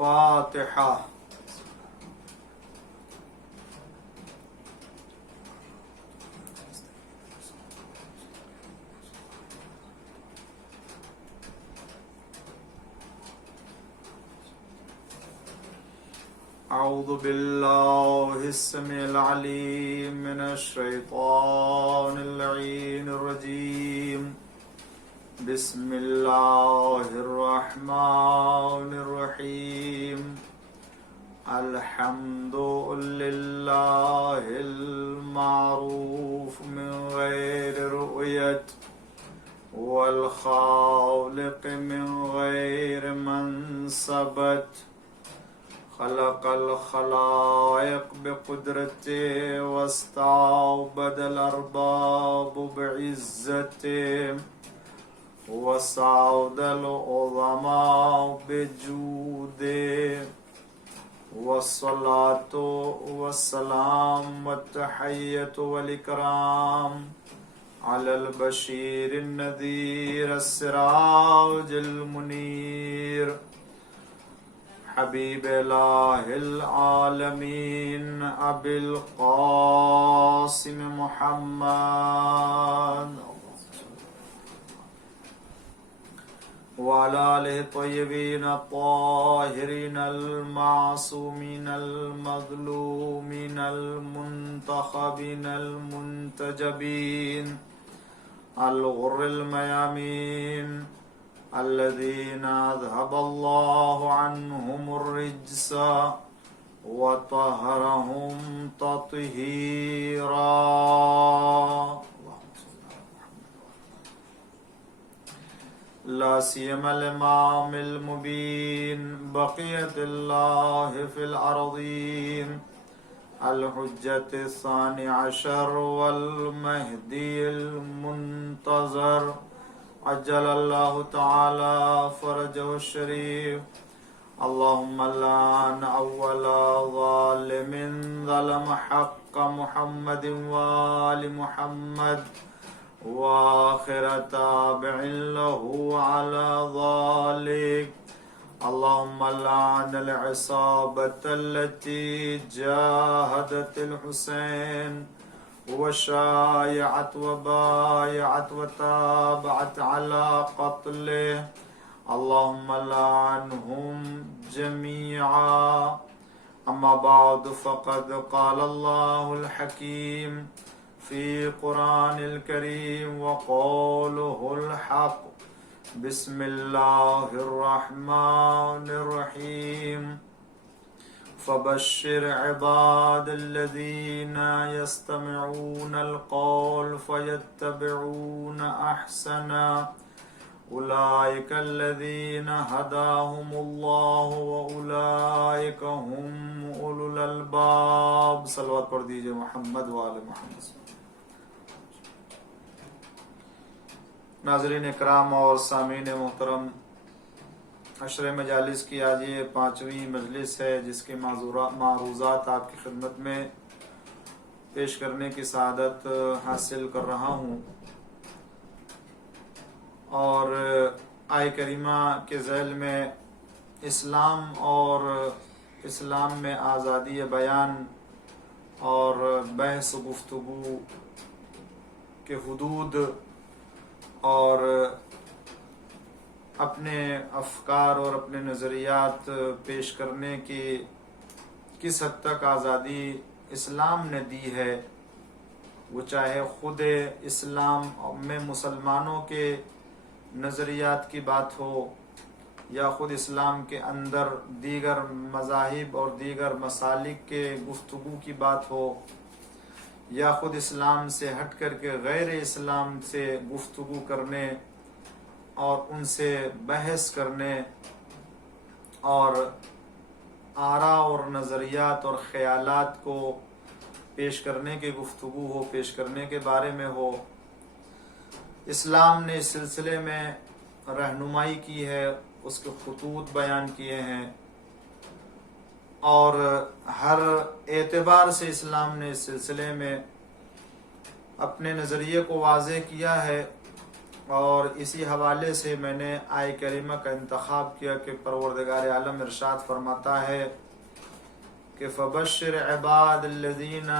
الفاتحة. أعوذ بالله السميع العليم من الشيطان اللعين الرجيم. بسم الله الرحمن الرحيم. الحمد لله المعروف من غير رؤية، والخالق من غير منسبة. خلق الخلائق بقدرته واستعبد الأرباب بعزته، وسعد العظماء بجوده. والصلاة والسلام والتحية والإكرام على البشير النذير السراج المنير، حبيب إله العالمين أبي القاسم محمد وعلى آله الطيبين الطاهرين المعصومين المظلومين المنتخبين المنتجبين الغر الميامين الذين أذهب الله عنهم الرجس وطهرهم تطهيرا. لا سيما الإمام المبين بقية الله في الأرضين، الحجة الثاني عشر والمهدي المنتظر، عجل الله تعالى فرجه الشريف. اللهم لعن أول ظالم ظلم حق محمد وآل محمد، وآخر تابع له على ذلك. اللهم لعن العصابة التي جاهدت الحسين وشايعت وبايعت وتابعت على قتله. اللهم لعنهم جميعا. أما بعد، فقد قال الله الحكيم في قرآن الكريم وقوله الحق. بسم الله الرحمن الرحيم. فبشر عباد الذين يستمعون القول فيتبعون أحسنا، أولئك الذين هداهم الله وأولئك هم أولو الألباب. صلوات پڑھ دیجئے محمد وآل محمد. ناظرین اکرام اور سامعین محترم، عشر مجالس کی آج یہ 5ویں مجلس ہے جس کے معروضات آپ کی خدمت میں پیش کرنے کی سعادت حاصل کر رہا ہوں، اور آیہ کریمہ کے ذیل میں اسلام اور اسلام میں آزادی بیان اور بحث و گفتگو کے حدود اور اپنے افکار اور اپنے نظریات پیش کرنے کی کس حد تک آزادی اسلام نے دی ہے، وہ چاہے خود اسلام میں مسلمانوں کے نظریات کی بات ہو، یا خود اسلام کے اندر دیگر مذاہب اور دیگر مسالک کے گفتگو کی بات ہو، یا خود اسلام سے ہٹ کر کے غیر اسلام سے گفتگو کرنے اور ان سے بحث کرنے اور آراء اور نظریات اور خیالات کو پیش کرنے کی گفتگو ہو، پیش کرنے کے بارے میں ہو. اسلام نے اس سلسلے میں رہنمائی کی ہے، اس کے خطوط بیان کیے ہیں، اور ہر اعتبار سے اسلام نے اس سلسلے میں اپنے نظریے کو واضح کیا ہے. اور اسی حوالے سے میں نے آیہ کریمہ کا انتخاب کیا کہ پروردگار عالم ارشاد فرماتا ہے کہ فبشر عباد الذین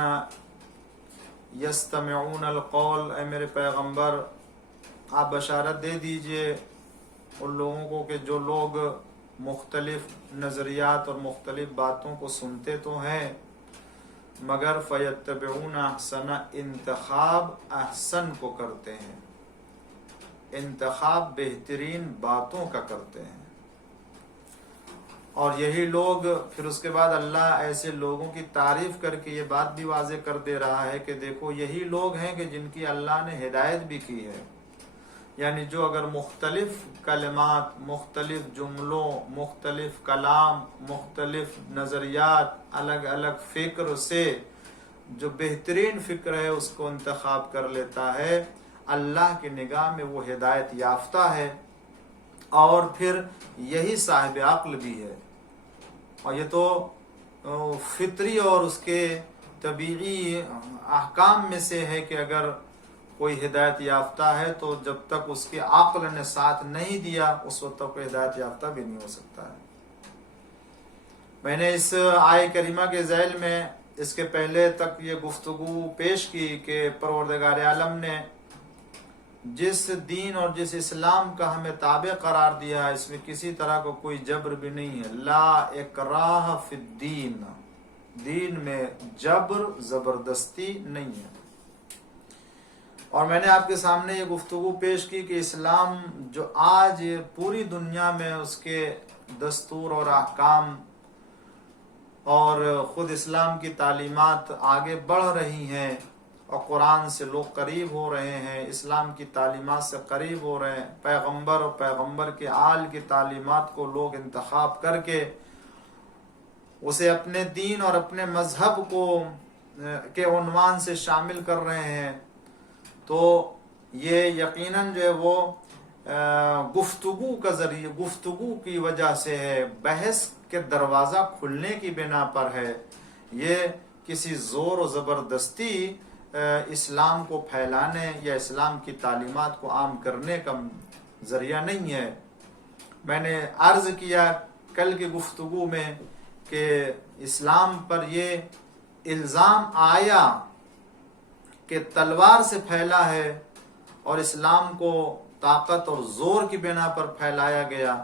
یستمعون القول، اے میرے پیغمبر آپ بشارت دے دیجئے ان لوگوں کو کہ جو لوگ مختلف نظریات اور مختلف باتوں کو سنتے تو ہیں مگر فیتبعون احسن، انتخاب احسن کو کرتے ہیں، انتخاب بہترین باتوں کا کرتے ہیں۔ اور یہی لوگ پھر اس کے بعد اللہ ایسے لوگوں کی تعریف کر کے یہ بات بھی واضح کر دے رہا ہے کہ دیکھو یہی لوگ ہیں کہ جن کی اللہ نے ہدایت بھی کی ہے، یعنی جو اگر مختلف کلمات، مختلف جملوں، مختلف کلام، مختلف نظریات، الگ الگ فکر سے جو بہترین فکر ہے اس کو انتخاب کر لیتا ہے، اللہ کی نگاہ میں وہ ہدایت یافتہ ہے اور پھر یہی صاحب عقل بھی ہے۔ اور یہ تو فطری اور اس کے طبیعی احکام میں سے ہے کہ اگر کوئی ہدایت یافتہ ہے تو جب تک اس کے عقل نے ساتھ نہیں دیا اس وقت تک کوئی ہدایت یافتہ بھی نہیں ہو سکتا ہے۔ میں نے اس آیہ کریمہ کے ذیل میں اس کے پہلے تک یہ گفتگو پیش کی کہ پروردگار عالم نے جس دین اور جس اسلام کا ہمیں تابع قرار دیا ہے اس میں کسی طرح کو کوئی جبر بھی نہیں ہے، لا اکراہ فی الدین، دین میں جبر زبردستی نہیں ہے۔ اور میں نے آپ کے سامنے یہ گفتگو پیش کی کہ اسلام جو آج پوری دنیا میں اس کے دستور اور احکام اور خود اسلام کی تعلیمات آگے بڑھ رہی ہیں اور قرآن سے لوگ قریب ہو رہے ہیں، اسلام کی تعلیمات سے قریب ہو رہے ہیں، پیغمبر اور پیغمبر کے آل کی تعلیمات کو لوگ انتخاب کر کے اسے اپنے دین اور اپنے مذہب کو کے عنوان سے شامل کر رہے ہیں، تو یہ یقیناً جو ہے وہ گفتگو کا ذریعہ، گفتگو کی وجہ سے ہے، بحث کے دروازہ کھلنے کی بنا پر ہے، یہ کسی زور و زبردستی اسلام کو پھیلانے یا اسلام کی تعلیمات کو عام کرنے کا ذریعہ نہیں ہے۔ میں نے عرض کیا کل کی گفتگو میں کہ اسلام پر یہ الزام آیا کہ تلوار سے پھیلا ہے اور اسلام کو طاقت اور زور کی بنا پر پھیلایا گیا،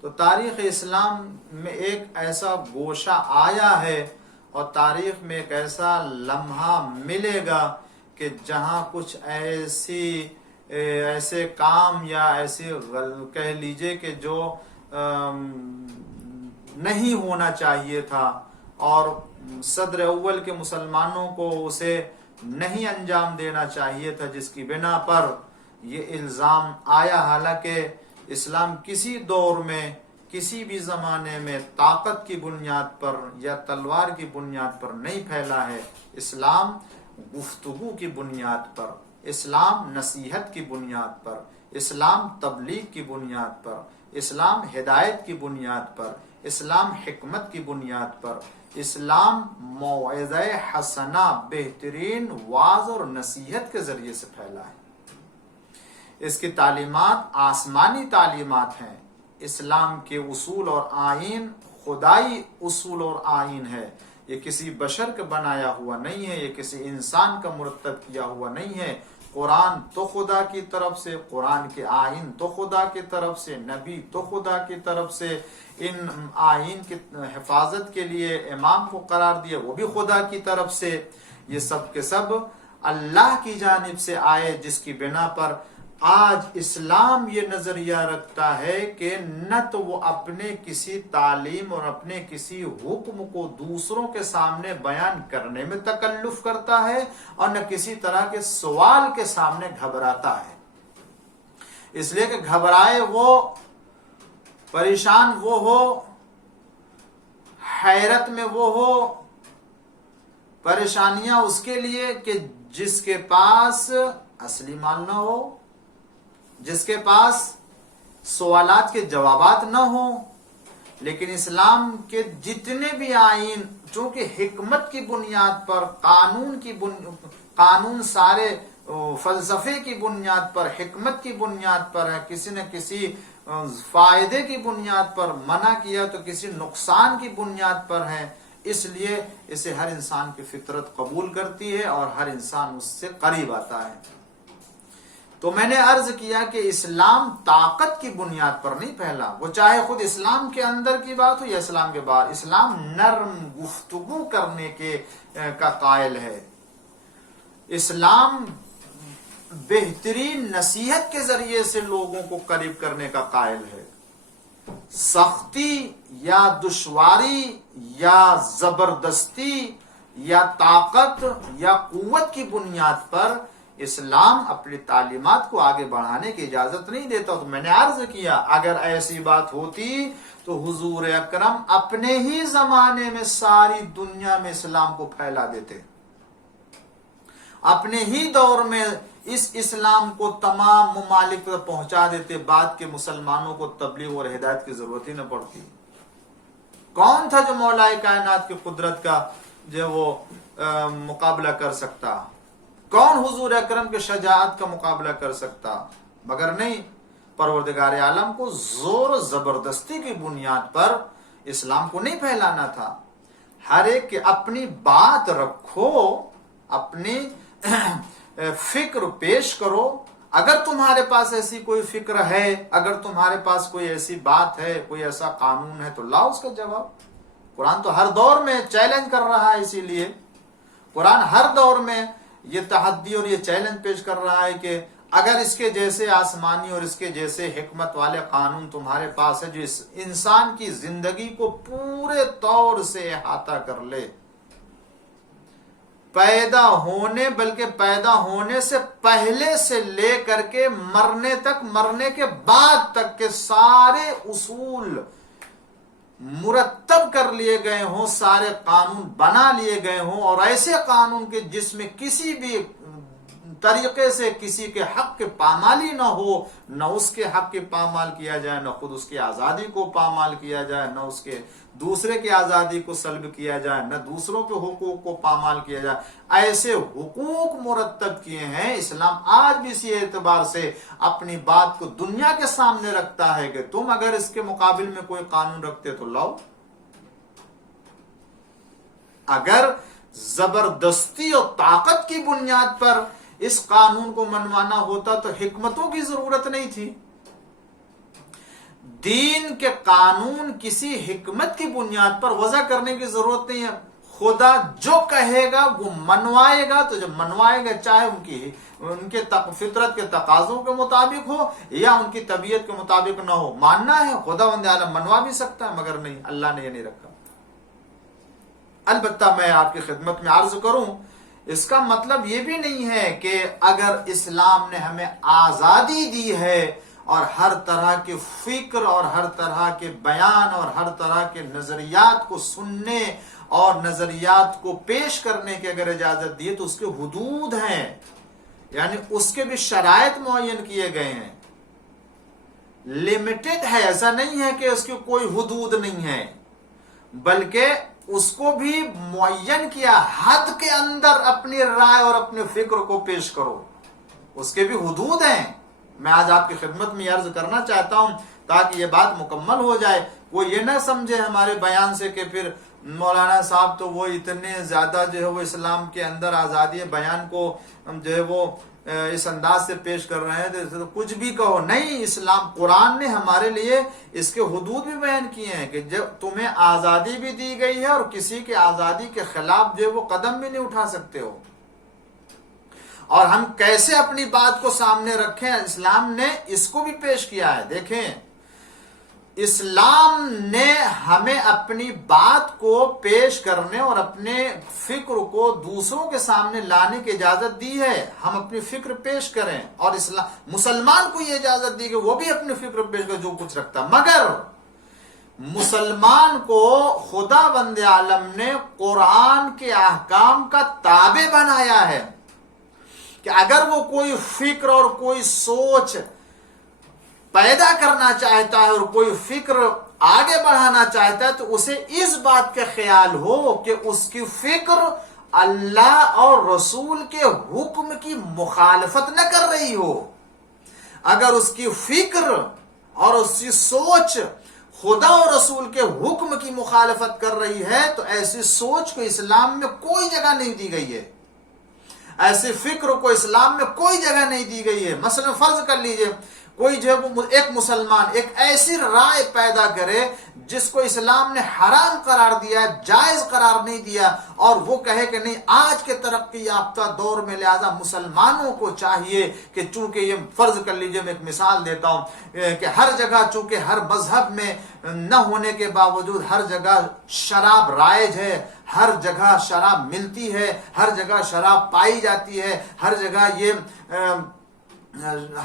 تو تاریخ اسلام میں ایک ایسا گوشہ آیا ہے اور تاریخ میں ایک ایسا لمحہ ملے گا کہ جہاں کچھ ایسے کام یا ایسے کہہ لیجئے کہ جو نہیں ہونا چاہیے تھا اور صدر اول کے مسلمانوں کو اسے نہیں انجام دینا چاہیے تھا، جس کی بنا پر یہ الزام آیا۔ حالانکہ اسلام کسی دور میں کسی بھی زمانے میں طاقت کی بنیاد پر یا تلوار کی بنیاد پر نہیں پھیلا ہے، اسلام گفتگو کی بنیاد پر، اسلام نصیحت کی بنیاد پر، اسلام تبلیغ کی بنیاد پر، اسلام ہدایت کی بنیاد پر، اسلام حکمت کی بنیاد پر، اسلام موعظہ حسنہ بہترین واعظ اور نصیحت کے ذریعے سے پھیلا ہے۔ اس کی تعلیمات آسمانی تعلیمات ہیں، اسلام کے اصول اور آئین خدائی اصول اور آئین ہے، یہ کسی بشر کا بنایا ہوا نہیں ہے، یہ کسی انسان کا مرتب کیا ہوا نہیں ہے۔ قرآن تو خدا کی طرف سے، قرآن کے آئین تو خدا کی طرف سے، نبی تو خدا کی طرف سے، ان آئین کی حفاظت کے لیے امام کو قرار دیا وہ بھی خدا کی طرف سے، یہ سب کے سب اللہ کی جانب سے آئے، جس کی بنا پر آج اسلام یہ نظریہ رکھتا ہے کہ نہ تو وہ اپنے کسی تعلیم اور اپنے کسی حکم کو دوسروں کے سامنے بیان کرنے میں تکلف کرتا ہے اور نہ کسی طرح کے سوال کے سامنے گھبراتا ہے، اس لیے کہ گھبرائے وہ، پریشان وہ ہو، حیرت میں وہ ہو، پریشانیاں اس کے لیے کہ جس کے پاس اصلی مال نہ ہو، جس کے پاس سوالات کے جوابات نہ ہوں۔ لیکن اسلام کے جتنے بھی آئین چونکہ حکمت کی بنیاد پر، قانون سارے فلسفے کی بنیاد پر، حکمت کی بنیاد پر ہے، کسی نہ کسی فائدے کی بنیاد پر منع کیا تو کسی نقصان کی بنیاد پر ہے، اس لیے اسے ہر انسان کی فطرت قبول کرتی ہے اور ہر انسان اس سے قریب آتا ہے۔ تو میں نے عرض کیا کہ اسلام طاقت کی بنیاد پر نہیں پھیلا، وہ چاہے خود اسلام کے اندر کی بات ہو یا اسلام کے باہر، اسلام نرم گفتگو کرنے کا قائل ہے، اسلام بہترین نصیحت کے ذریعے سے لوگوں کو قریب کرنے کا قائل ہے، سختی یا دشواری یا زبردستی یا طاقت یا قوت کی بنیاد پر اسلام اپنی تعلیمات کو آگے بڑھانے کی اجازت نہیں دیتا۔ تو میں نے عرض کیا اگر ایسی بات ہوتی تو حضور اکرم اپنے ہی زمانے میں ساری دنیا میں اسلام کو پھیلا دیتے، اپنے ہی دور میں اس اسلام کو تمام ممالک پر پہنچا دیتے، بعد کے مسلمانوں کو تبلیغ اور ہدایت کی ضرورت ہی نہ پڑتی۔ کون تھا جو مولا کائنات کی قدرت کا جو وہ مقابلہ کر سکتا؟ کون حضور اکرم کے شجاعت کا مقابلہ کر سکتا؟ مگر نہیں، پروردگار عالم کو زور و زبردستی کی بنیاد پر اسلام کو نہیں پھیلانا تھا۔ ہر ایک کے اپنی بات رکھو، اپنی فکر پیش کرو، اگر تمہارے پاس ایسی کوئی فکر ہے، اگر تمہارے پاس کوئی ایسی بات ہے، کوئی ایسا قانون ہے تو لاؤ اس کا جواب۔ قرآن تو ہر دور میں چیلنج کر رہا ہے، اسی لیے قرآن ہر دور میں یہ تحدی اور یہ چیلنج پیش کر رہا ہے کہ اگر اس کے جیسے آسمانی اور اس کے جیسے حکمت والے قانون تمہارے پاس ہے جو اس انسان کی زندگی کو پورے طور سے احاطہ کر لے، پیدا ہونے بلکہ پیدا ہونے سے پہلے سے لے کر کے مرنے تک، مرنے کے بعد تک کے سارے اصول مرتب کر لیے گئے ہوں، سارے قانون بنا لیے گئے ہوں، اور ایسے قانون کے جس میں کسی بھی طریقے سے کسی کے حق کے پامالی نہ ہو، نہ اس کے حق کے پامال کیا جائے، نہ خود اس کی آزادی کو پامال کیا جائے، نہ اس کے دوسرے کی آزادی کو سلب کیا جائے، نہ دوسروں کے حقوق کو پامال کیا جائے، ایسے حقوق مرتب کیے ہیں۔ اسلام آج بھی اسی اعتبار سے اپنی بات کو دنیا کے سامنے رکھتا ہے کہ تم اگر اس کے مقابل میں کوئی قانون رکھتے تو لاؤ۔ اگر زبردستی اور طاقت کی بنیاد پر اس قانون کو منوانا ہوتا تو حکمتوں کی ضرورت نہیں تھی۔ دین کے قانون کسی حکمت کی بنیاد پر وضع کرنے کی ضرورت نہیں ہے، خدا جو کہے گا وہ منوائے گا، تو جب منوائے گا چاہے ان کے فطرت کے تقاضوں کے مطابق ہو یا ان کی طبیعت کے مطابق نہ ہو، ماننا ہے خدا بند عالم منوا بھی سکتا ہے، مگر نہیں، اللہ نے یہ نہیں رکھا۔ البتہ میں آپ کی خدمت میں عرض کروں، اس کا مطلب یہ بھی نہیں ہے کہ اگر اسلام نے ہمیں آزادی دی ہے اور ہر طرح کے فکر اور ہر طرح کے بیان اور ہر طرح کے نظریات کو سننے اور نظریات کو پیش کرنے کی اگر اجازت دی تو اس کے حدود ہیں، یعنی اس کے بھی شرائط معین کیے گئے ہیں، لمیٹڈ ہے، ایسا نہیں ہے کہ اس کی کوئی حدود نہیں ہے، بلکہ اس کو بھی معین کیا، حد کے اندر اپنی رائے اور اپنے فکر کو پیش کرو، اس کے بھی حدود ہیں۔ میں آج آپ کی خدمت میں عرض کرنا چاہتا ہوں تاکہ یہ بات مکمل ہو جائے، کوئی یہ نہ سمجھے ہمارے بیان سے کہ پھر مولانا صاحب تو وہ اتنے زیادہ جو ہے وہ اسلام کے اندر آزادی بیان کو جو ہے وہ اس انداز سے پیش کر رہے ہیں تو کچھ بھی کہو، نہیں، اسلام قرآن نے ہمارے لیے اس کے حدود بھی بیان کیے ہیں کہ جب تمہیں آزادی بھی دی گئی ہے اور کسی کی آزادی کے خلاف جو ہے وہ قدم بھی نہیں اٹھا سکتے ہو، اور ہم کیسے اپنی بات کو سامنے رکھیں، اسلام نے اس کو بھی پیش کیا ہے۔ دیکھیں، اسلام نے ہمیں اپنی بات کو پیش کرنے اور اپنے فکر کو دوسروں کے سامنے لانے کی اجازت دی ہے، ہم اپنی فکر پیش کریں، اور مسلمان کو یہ اجازت دی کہ وہ بھی اپنی فکر پیش کرے جو کچھ رکھتا، مگر مسلمان کو خدا بند عالم نے قرآن کے احکام کا تابع بنایا ہے کہ اگر وہ کوئی فکر اور کوئی سوچ پیدا کرنا چاہتا ہے اور کوئی فکر آگے بڑھانا چاہتا ہے تو اسے اس بات کا خیال ہو کہ اس کی فکر اللہ اور رسول کے حکم کی مخالفت نہ کر رہی ہو. اگر اس کی فکر اور اس کی سوچ خدا اور رسول کے حکم کی مخالفت کر رہی ہے تو ایسی سوچ کو اسلام میں کوئی جگہ نہیں دی گئی ہے. ایسی فکر کو اسلام میں کوئی جگہ نہیں دی گئی ہے. مثلا فرض کر لیجئے کوئی جو ایک مسلمان ایک ایسی رائے پیدا کرے جس کو اسلام نے حرام قرار دیا، جائز قرار نہیں دیا، اور وہ کہے کہ نہیں آج کے ترقی یافتہ دور میں لہذا مسلمانوں کو چاہیے کہ چونکہ یہ فرض کر لیجئے، میں ایک مثال دیتا ہوں کہ ہر جگہ چونکہ ہر مذہب میں نہ ہونے کے باوجود ہر جگہ شراب رائج ہے، ہر جگہ شراب ملتی ہے، ہر جگہ شراب پائی جاتی ہے، ہر جگہ یہ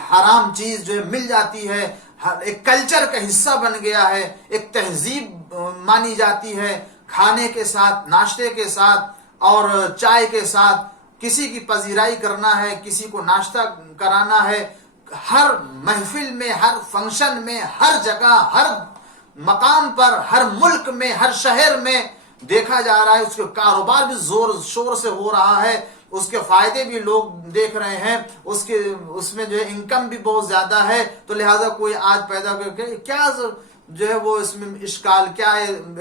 حرام چیز جو مل جاتی ہے، ایک کلچر کا حصہ بن گیا ہے، ایک تہذیب مانی جاتی ہے. کھانے کے ساتھ، ناشتے کے ساتھ اور چائے کے ساتھ کسی کی پذیرائی کرنا ہے، کسی کو ناشتہ کرانا ہے. ہر محفل میں، ہر فنکشن میں، ہر جگہ، ہر مقام پر، ہر ملک میں، ہر شہر میں دیکھا جا رہا ہے. اس کا کاروبار بھی زور شور سے ہو رہا ہے، اس کے فائدے بھی لوگ دیکھ رہے ہیں، اس میں جو ہے انکم بھی بہت زیادہ ہے. تو لہٰذا کوئی آج پیدا کر کے کیا جو ہے وہ اس میں اشکال، کیا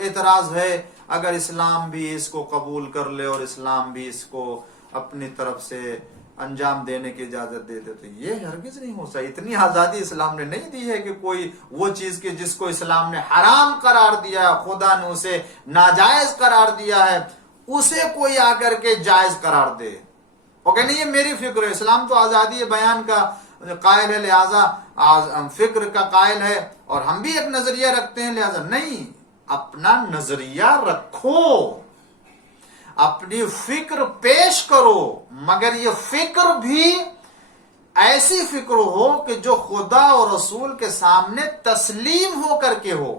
اعتراض ہے اگر اسلام بھی اس کو قبول کر لے اور اسلام بھی اس کو اپنی طرف سے انجام دینے کی اجازت دے دے. تو یہ ہرگز نہیں ہو سکتا. اتنی آزادی اسلام نے نہیں دی ہے کہ کوئی وہ چیز کی جس کو اسلام نے حرام قرار دیا، خدا نے اسے ناجائز قرار دیا ہے، اسے کوئی آ کر کے جائز قرار دے. وہ کہ نہیں یہ میری فکر ہے. اسلام تو آزادی بیان کا قائل ہے، لہذا فکر کا قائل ہے، اور ہم بھی ایک نظریہ رکھتے ہیں، لہذا نہیں، اپنا نظریہ رکھو، اپنی فکر پیش کرو، مگر یہ فکر بھی ایسی فکر ہو کہ جو خدا اور رسول کے سامنے تسلیم ہو کر کے ہو.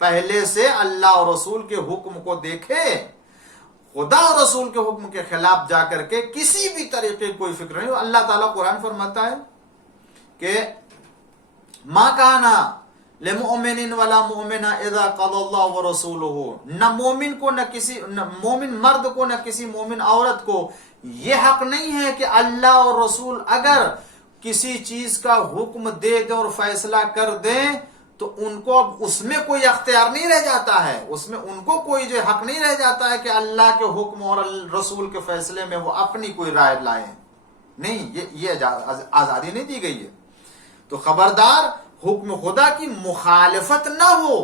پہلے سے اللہ اور رسول کے حکم کو دیکھے، خدا اور رسول کے حکم کے خلاف جا کر کے کسی بھی طریقے کوئی فکر نہیں. اللہ تعالیٰ قرآن فرماتا ہے کہ ما کانا لمؤمن ولا مؤمنہ اذا قضى اللہ ورسولہ، نہ مومن کو، نہ کسی مومن مرد کو، نہ کسی مومن عورت کو یہ حق نہیں ہے کہ اللہ اور رسول اگر کسی چیز کا حکم دے دیں اور فیصلہ کر دیں تو ان کو اب اس میں کوئی اختیار نہیں رہ جاتا ہے، اس میں ان کو کوئی جو حق نہیں رہ جاتا ہے کہ اللہ کے حکم اور رسول کے فیصلے میں وہ اپنی کوئی رائے لائیں. نہیں، یہ آزادی نہیں دی گئی ہے. تو خبردار حکم خدا کی مخالفت نہ ہو.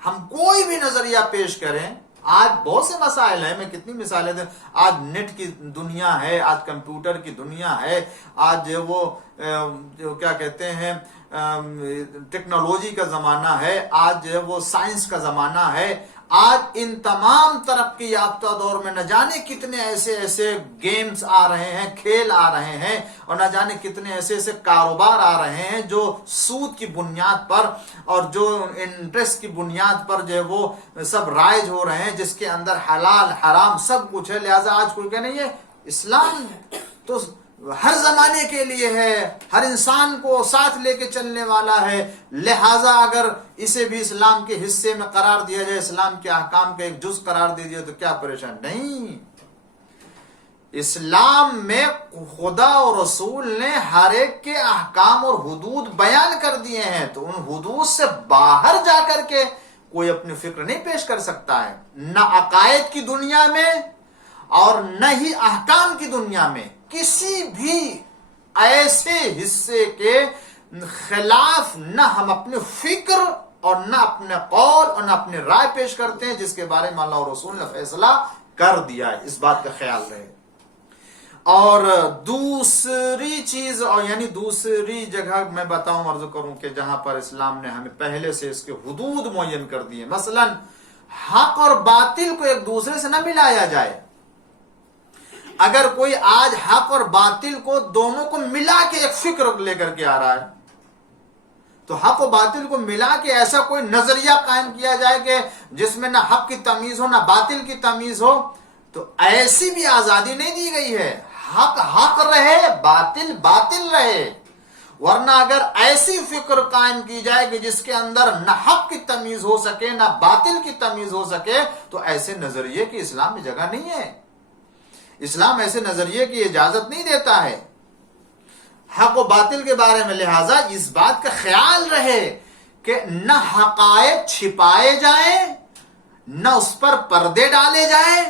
ہم کوئی بھی نظریہ پیش کریں، آج بہت سے مسائل ہیں، میں کتنی مثالیں دیں. آج نیٹ کی دنیا ہے، آج کمپیوٹر کی دنیا ہے، آج وہ جو کیا کہتے ہیں ٹیکنالوجی کا زمانہ ہے، آج وہ سائنس کا زمانہ ہے. آج ان تمام ترقی یافتہ دور میں نہ جانے کتنے ایسے گیمز آ رہے ہیں، کھیل آ رہے ہیں، اور نہ جانے کتنے ایسے کاروبار آ رہے ہیں جو سود کی بنیاد پر اور جو انٹرسٹ کی بنیاد پر جو ہے وہ سب رائج ہو رہے ہیں، جس کے اندر حلال حرام سب کچھ ہے. لہذا آج کوئی کہہ نہیں ہے اسلام تو ہر زمانے کے لیے ہے، ہر انسان کو ساتھ لے کے چلنے والا ہے، لہذا اگر اسے بھی اسلام کے حصے میں قرار دیا جائے، اسلام کے احکام کا ایک جز قرار دے دیا تو کیا پریشان. نہیں، اسلام میں خدا اور رسول نے ہر ایک کے احکام اور حدود بیان کر دیے ہیں، تو ان حدود سے باہر جا کر کے کوئی اپنی فکر نہیں پیش کر سکتا ہے، نہ عقائد کی دنیا میں اور نہ ہی احکام کی دنیا میں. کسی بھی ایسے حصے کے خلاف نہ ہم اپنی فکر اور نہ اپنے قول اور نہ اپنی رائے پیش کرتے ہیں جس کے بارے میں اللہ اور رسول نے فیصلہ کر دیا ہے. اس بات کا خیال رہے. اور دوسری چیز، اور یعنی دوسری جگہ میں بتاؤں، عرض کروں کہ جہاں پر اسلام نے ہمیں پہلے سے اس کے حدود معین کر دیے. مثلا حق اور باطل کو ایک دوسرے سے نہ ملایا جائے. اگر کوئی آج حق اور باطل کو دونوں کو ملا کے ایک فکر لے کر کے آ رہا ہے تو حق و باطل کو ملا کے ایسا کوئی نظریہ قائم کیا جائے کہ جس میں نہ حق کی تمیز ہو نہ باطل کی تمیز ہو، تو ایسی بھی آزادی نہیں دی گئی ہے. حق حق رہے، باطل باطل رہے. ورنہ اگر ایسی فکر قائم کی جائے کہ جس کے اندر نہ حق کی تمیز ہو سکے نہ باطل کی تمیز ہو سکے، تو ایسے نظریے کی اسلام میں جگہ نہیں ہے. اسلام ایسے نظریے کی اجازت نہیں دیتا ہے حق و باطل کے بارے میں. لہٰذا اس بات کا خیال رہے کہ نہ حقائق چھپائے جائیں، نہ اس پر پردے ڈالے جائیں،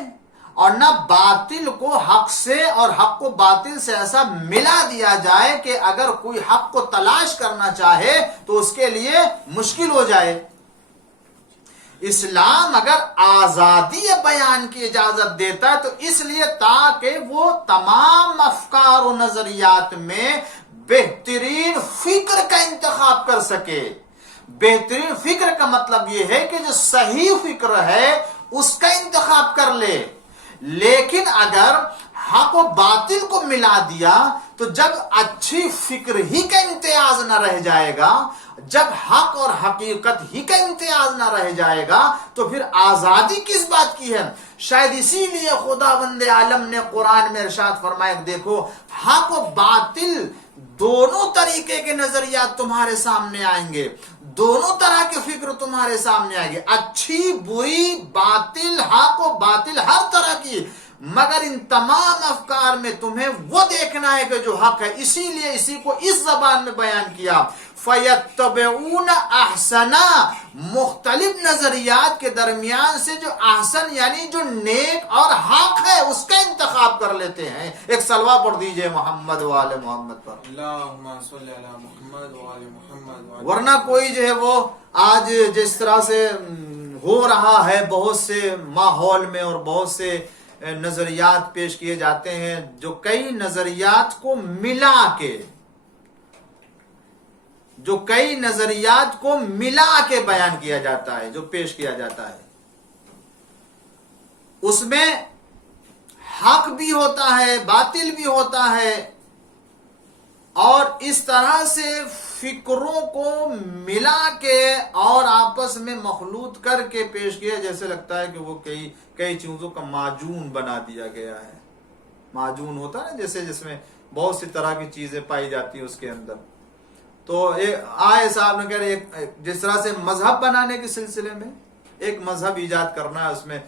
اور نہ باطل کو حق سے اور حق کو باطل سے ایسا ملا دیا جائے کہ اگر کوئی حق کو تلاش کرنا چاہے تو اس کے لیے مشکل ہو جائے. اسلام اگر آزادی بیان کی اجازت دیتا ہے تو اس لیے تاکہ وہ تمام افکار و نظریات میں بہترین فکر کا انتخاب کر سکے. بہترین فکر کا مطلب یہ ہے کہ جو صحیح فکر ہے اس کا انتخاب کر لے. لیکن اگر حق و باطل کو ملا دیا تو جب اچھی فکر ہی کا امتیاز نہ رہ جائے گا، جب حق اور حقیقت ہی کا امتیاز نہ رہ جائے گا تو پھر آزادی کس بات کی ہے؟ شاید اسی لیے خداوند عالم نے قرآن میں ارشاد فرمایا، دیکھو حق و باطل دونوں طریقے کے نظریات تمہارے سامنے آئیں گے، دونوں طرح کے فکر تمہارے سامنے آئیں گے، اچھی بری، باطل حق و باطل ہر طرح کی، مگر ان تمام افکار میں تمہیں وہ دیکھنا ہے کہ جو حق ہے. اسی لیے اسی کو اس زبان میں بیان کیا، فَيَتَّبِعُونَ أَحْسَنَا، مختلف نظریات کے درمیان سے جو احسن یعنی جو نیک اور حق ہے اس کا انتخاب کر لیتے ہیں. ایک صلوہ پڑھ دیجئے محمد و آل محمد پر. اللہم صلی علی محمد و آل محمد. ورنہ کوئی جو ہے وہ آج جس طرح سے ہو رہا ہے بہت سے ماحول میں اور بہت سے نظریات پیش کیے جاتے ہیں جو کئی نظریات کو ملا کے بیان کیا جاتا ہے، جو پیش کیا جاتا ہے، اس میں حق بھی ہوتا ہے، باطل بھی ہوتا ہے، اور اس طرح سے فکروں کو ملا کے اور آپس میں مخلوط کر کے پیش کیا، جیسے لگتا ہے کہ وہ کئی چیزوں کا معجون بنا دیا گیا ہے. معجون ہوتا ہے نا، جیسے جس میں بہت سی طرح کی چیزیں پائی جاتی ہیں اس کے اندر. تو آئے صاحب نے کہہ رہے جس طرح سے مذہب بنانے کے سلسلے میں ایک مذہب ایجاد کرنا ہے، اس میں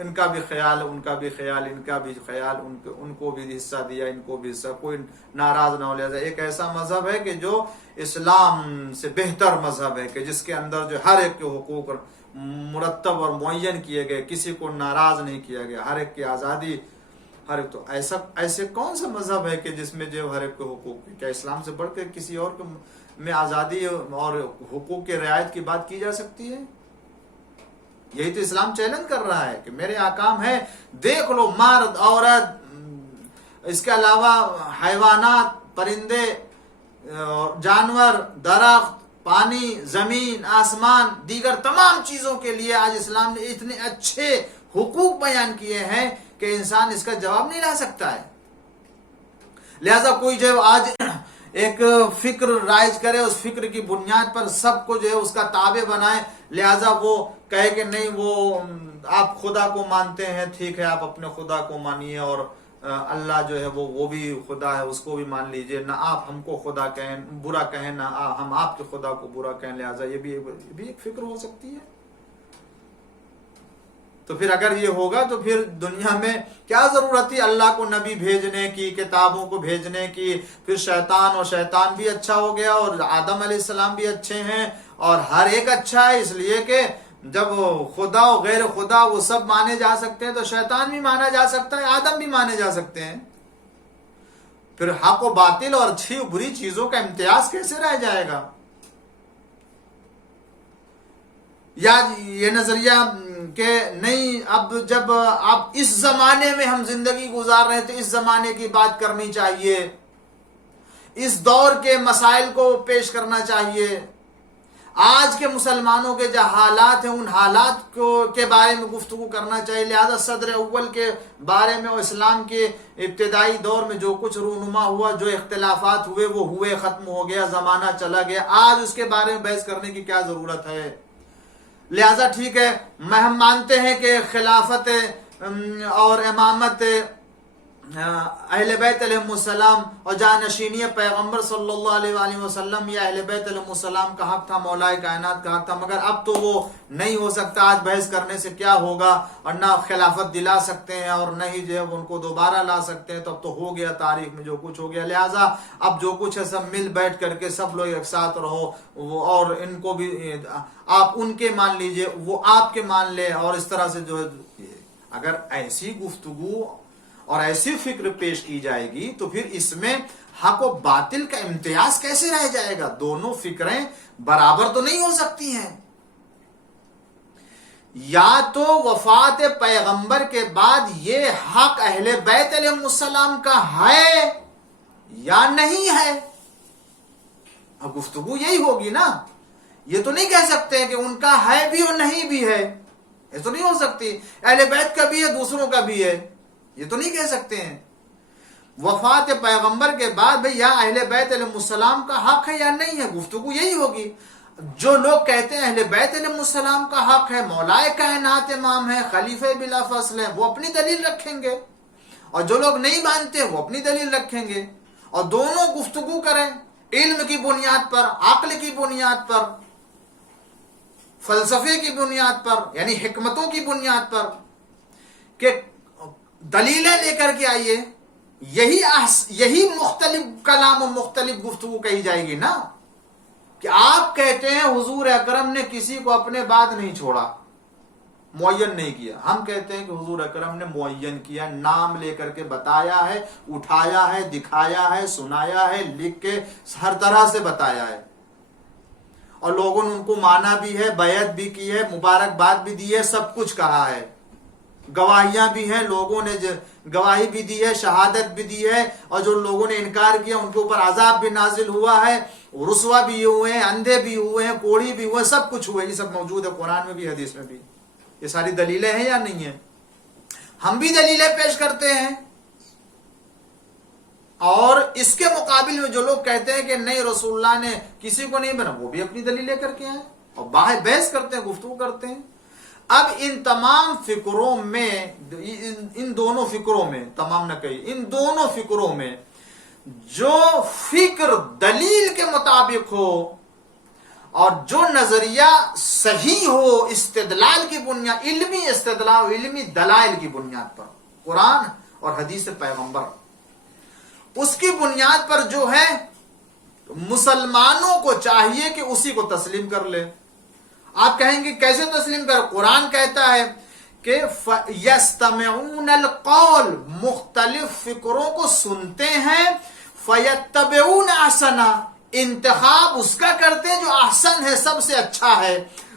ان کا بھی خیال، ان کا بھی خیال، ان کا بھی خیال، ان کو بھی حصہ دیا، ان کو بھی حصہ، کوئی ناراض نہ ہو. لہٰذا ایک ایسا مذہب ہے کہ جو اسلام سے بہتر مذہب ہے، کہ جس کے اندر جو ہر ایک کے حقوق مرتب اور معین کیے گئے، کسی کو ناراض نہیں کیا گیا، ہر ایک کی آزادی، ہر ایک. تو ایسے کون سا مذہب ہے کہ جس میں جو ہر ایک کے حقوق، کیا اسلام سے بڑھ کے کسی اور میں آزادی اور حقوق کی رعایت کی بات کی جا سکتی ہے؟ یہی تو اسلام چیلنج کر رہا ہے کہ میرے احکام ہے، دیکھ لو، مرد، عورت، اس کے علاوہ حیوانات، پرندے، جانور، درخت، پانی، زمین، آسمان، دیگر تمام چیزوں کے لیے آج اسلام نے اتنے اچھے حقوق بیان کیے ہیں کہ انسان اس کا جواب نہیں لا سکتا ہے. لہذا کوئی جو آج ایک فکر رائج کرے، اس فکر کی بنیاد پر سب کو جو ہے اس کا تابع بنائے، لہذا وہ کہے کہ نہیں وہ آپ خدا کو مانتے ہیں، ٹھیک ہے آپ اپنے خدا کو مانیے، اور اللہ جو ہے وہ بھی خدا ہے، اس کو بھی مان لیجئے، نہ آپ ہم کو خدا کہیں، برا کہیں، نہ ہم آپ کے خدا کو برا کہیں. لہذا یہ بھی ایک فکر ہو سکتی ہے. تو پھر اگر یہ ہوگا تو پھر دنیا میں کیا ضرورت ہے اللہ کو نبی بھیجنے کی، کتابوں کو بھیجنے کی؟ پھر شیطان بھی اچھا ہو گیا، اور آدم علیہ السلام بھی اچھے ہیں، اور ہر ایک اچھا ہے، اس لیے کہ جب خدا و غیر خدا وہ سب مانے جا سکتے ہیں تو شیطان بھی مانا جا سکتا ہے، آدم بھی مانے جا سکتے ہیں. پھر حق و باطل اور اچھی و بری چیزوں کا امتیاز کیسے رہ جائے گا؟ یا یہ نظریہ کہ نہیں، اب جب آپ اس زمانے میں ہم زندگی گزار رہے ہیں تو اس زمانے کی بات کرنی چاہیے، اس دور کے مسائل کو پیش کرنا چاہیے، آج کے مسلمانوں کے جو حالات ہیں ان حالات کے بارے میں گفتگو کرنا چاہیے. لہذا صدر اول کے بارے میں اور اسلام کے ابتدائی دور میں جو کچھ رونما ہوا، جو اختلافات ہوئے وہ ہوئے، ختم ہو گیا، زمانہ چلا گیا. آج اس کے بارے میں بحث کرنے کی کیا ضرورت ہے؟ لہذا ٹھیک ہے، ہم مانتے ہیں کہ خلافت اور امامت اہل بیت علیہ السلام اور جانشینی پیغمبر صلی اللہ علیہ وآلہ وسلم یا اہل بیت علیہ السلام کا حق تھا، مولا کائنات کا حق تھا، مگر اب تو وہ نہیں ہو سکتا۔ آج بحث کرنے سے کیا ہوگا، اور نہ خلافت دلا سکتے ہیں اور نہ ہی جو ہے ان کو دوبارہ لا سکتے ہیں، تو اب تو ہو گیا، تاریخ میں جو کچھ ہو گیا، لہٰذا اب جو کچھ ہے سب مل بیٹھ کر کے سب لوگ ایک ساتھ رہو، اور ان کو بھی آپ ان کے مان لیجئے، وہ آپ کے مان لے، اور اس طرح سے جو ہے اگر ایسی گفتگو اور ایسی فکر پیش کی جائے گی تو پھر اس میں حق و باطل کا امتیاز کیسے رہ جائے گا؟ دونوں فکریں برابر تو نہیں ہو سکتی ہیں۔ یا تو وفات پیغمبر کے بعد یہ حق اہل بیت علیہ السلام کا ہے یا نہیں ہے، اب گفتگو یہی ہوگی نا۔ یہ تو نہیں کہہ سکتے کہ ان کا ہے بھی اور نہیں بھی ہے، یہ تو نہیں ہو سکتی، اہل بیت کا بھی ہے دوسروں کا بھی ہے، یہ تو نہیں کہہ سکتے ہیں۔ وفات پیغمبر کے بعد بھئی یا اہل بیت علیہ السلام کا حق ہے یا نہیں ہے، گفتگو یہی ہوگی۔ جو لوگ کہتے ہیں اہل بیت علیہ السلام کا حق ہے، مولا کائنات امام ہے، خلیفہ بلا فصل ہے، وہ اپنی دلیل رکھیں گے، اور جو لوگ نہیں مانتے وہ اپنی دلیل رکھیں گے، اور دونوں گفتگو کریں علم کی بنیاد پر، عقل کی بنیاد پر، فلسفے کی بنیاد پر، یعنی حکمتوں کی بنیاد پر، کہ دلیلیں لے کر کے آئیے، یہی مختلف کلام و مختلف گفتگو کہی جائے گی نا۔ کہ آپ کہتے ہیں حضور اکرم نے کسی کو اپنے بعد نہیں چھوڑا، معین نہیں کیا، ہم کہتے ہیں کہ حضور اکرم نے معین کیا، نام لے کر کے بتایا ہے، اٹھایا ہے، دکھایا ہے، سنایا ہے، لکھ کے ہر طرح سے بتایا ہے، اور لوگوں نے ان کو مانا بھی ہے، بیعت بھی کی ہے، مبارکباد بھی دی ہے، سب کچھ کہا ہے، گواہیاں بھی ہیں، لوگوں نے گواہی بھی دی ہے، شہادت بھی دی ہے، اور جو لوگوں نے انکار کیا ان کے اوپر عذاب بھی نازل ہوا ہے، رسوا بھی ہوئے ہیں، اندھے بھی ہوئے ہیں، کوڑی بھی ہوئے، سب کچھ ہوئے، یہ سب موجود ہے قرآن میں بھی حدیث میں بھی۔ یہ ساری دلیلیں ہیں یا نہیں ہیں؟ ہم بھی دلیلیں پیش کرتے ہیں، اور اس کے مقابل میں جو لوگ کہتے ہیں کہ نہیں رسول اللہ نے کسی کو نہیں بنا، وہ بھی اپنی دلیل لے کر کے آئے اور باہر بحث کرتے ہیں، گفتگو کرتے ہیں۔ اب ان تمام فکروں میں، ان دونوں فکروں میں، تمام نہ کہی، ان دونوں فکروں میں جو فکر دلیل کے مطابق ہو اور جو نظریہ صحیح ہو استدلال کی بنیاد، علمی استدلال، علمی دلائل کی بنیاد پر، قرآن اور حدیث پیغمبر، اس کی بنیاد پر جو ہے مسلمانوں کو چاہیے کہ اسی کو تسلیم کر لے۔ آپ کہیں گے کیسے تسلیم کر؟ قرآن کہتا ہے کہ یستمعون القول، مختلف فکروں کو سنتے ہیں، فیتبعون احسنا، انتخاب اس کا کرتے ہیں جو احسن ہے، سب سے اچھا ہے۔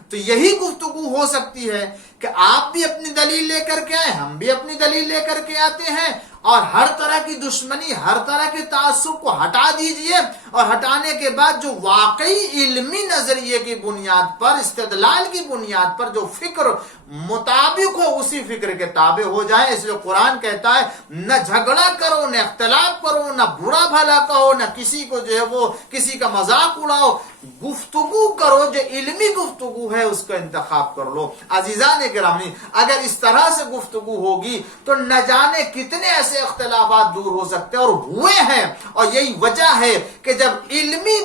تو یہی گفتگو ہو سکتی ہے کہ آپ بھی اپنی دلیل لے کر کے آئے، ہم بھی اپنی دلیل لے کر کے آتے ہیں، اور ہر طرح کی دشمنی، ہر طرح کے تعصب کو ہٹا دیجئے، اور ہٹانے کے بعد جو واقعی علمی نظریے کی بنیاد پر، استدلال کی بنیاد پر جو فکر مطابق ہو اسی فکر کے تابع ہو جائیں۔ اس لیے قرآن کہتا ہے نہ جھگڑا کرو، نہ اختلاف کرو، نہ برا بھلا کہو، نہ کسی کو جو ہے وہ کسی کا مذاق اڑاؤ، گفتگو کرو، جو علمی گفتگو ہے اس کا انتخاب کر لو۔ عزیزان گرامی، اگر اس طرح سے گفتگو ہوگی تو نہ جانے کتنے ایسے اختلافات دور ہو سکتے ہیں، اور ہوئے ہیں، اور یہی وجہ ہے کہ جب علمی